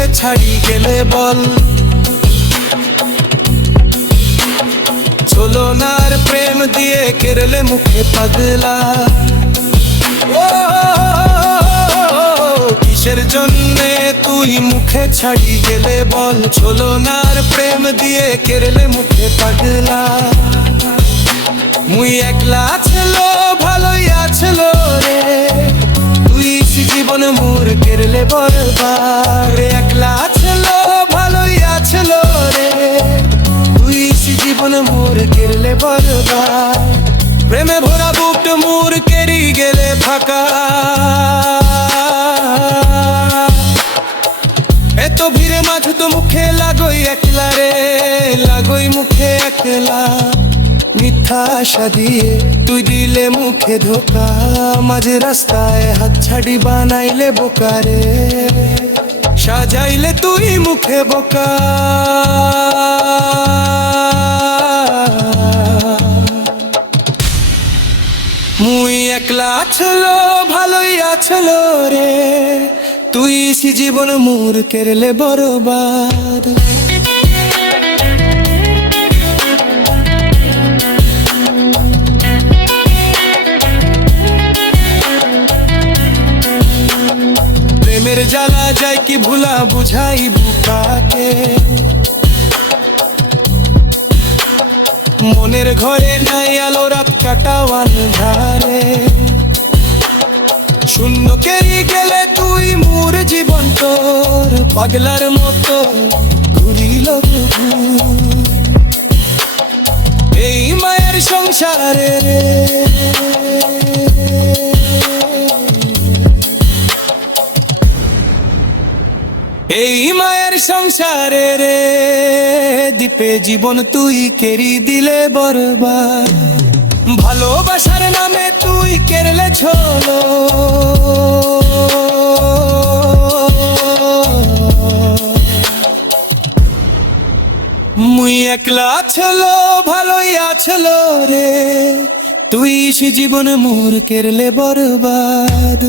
মুখে ছাড়ি গেলে বল ছলনার প্রেম দিয়ে কেরলে মুখে পাগলা ও কিসের জন্যে তুই মুখে ছাড়ি গেলে বল ছলনার প্রেম দিয়ে কেরলে মুখে পাগলা মুই একলা ছিল ভালোই আছিল রে তুই জীবন মোর কেরলে বরবাদ একলা ছিল ভালোই আছিল রে তুই জীবন মোর কেরলে বরবাদ প্রেমে ভরা বুক মোর কেরি গেলে ফাঁকা এত ভিড়ে মাঝ তো মুখে লাগোই একলা রে লাগোই মুখে একলা মিথ্যা আশা দিয়ে তুই দিলে মুখে ধোকা মাঝে রাস্তায় হাত ছাড়ি বানাইলে বোকারে সাজাইলে তুই মুখে বোকা মুই একলা আছল ভালোই আছল রে তুই জীবন মোর কেরলে বরবাদ প্রেমের জ্বালা যায় কি ভুলা বুঝাই বুকাকে মনের ঘরে নাই আলো রাত কাটাওয়ান ধারে শূন্য কেরি গেলে তুই মোর জীবন তোর পাগলার মতো ঘুরিল এই মায়ের সংসারে রে এই মায়ের সংসারে রে দ্বীপে জীবন তুই কেরি দিলে বরবাদ ভালোবাসার নামে তুই কেরলে ছলো মুই একলা আছল ভালোই আছল রে তুই জীবন মোর কেরলে বরবাদ।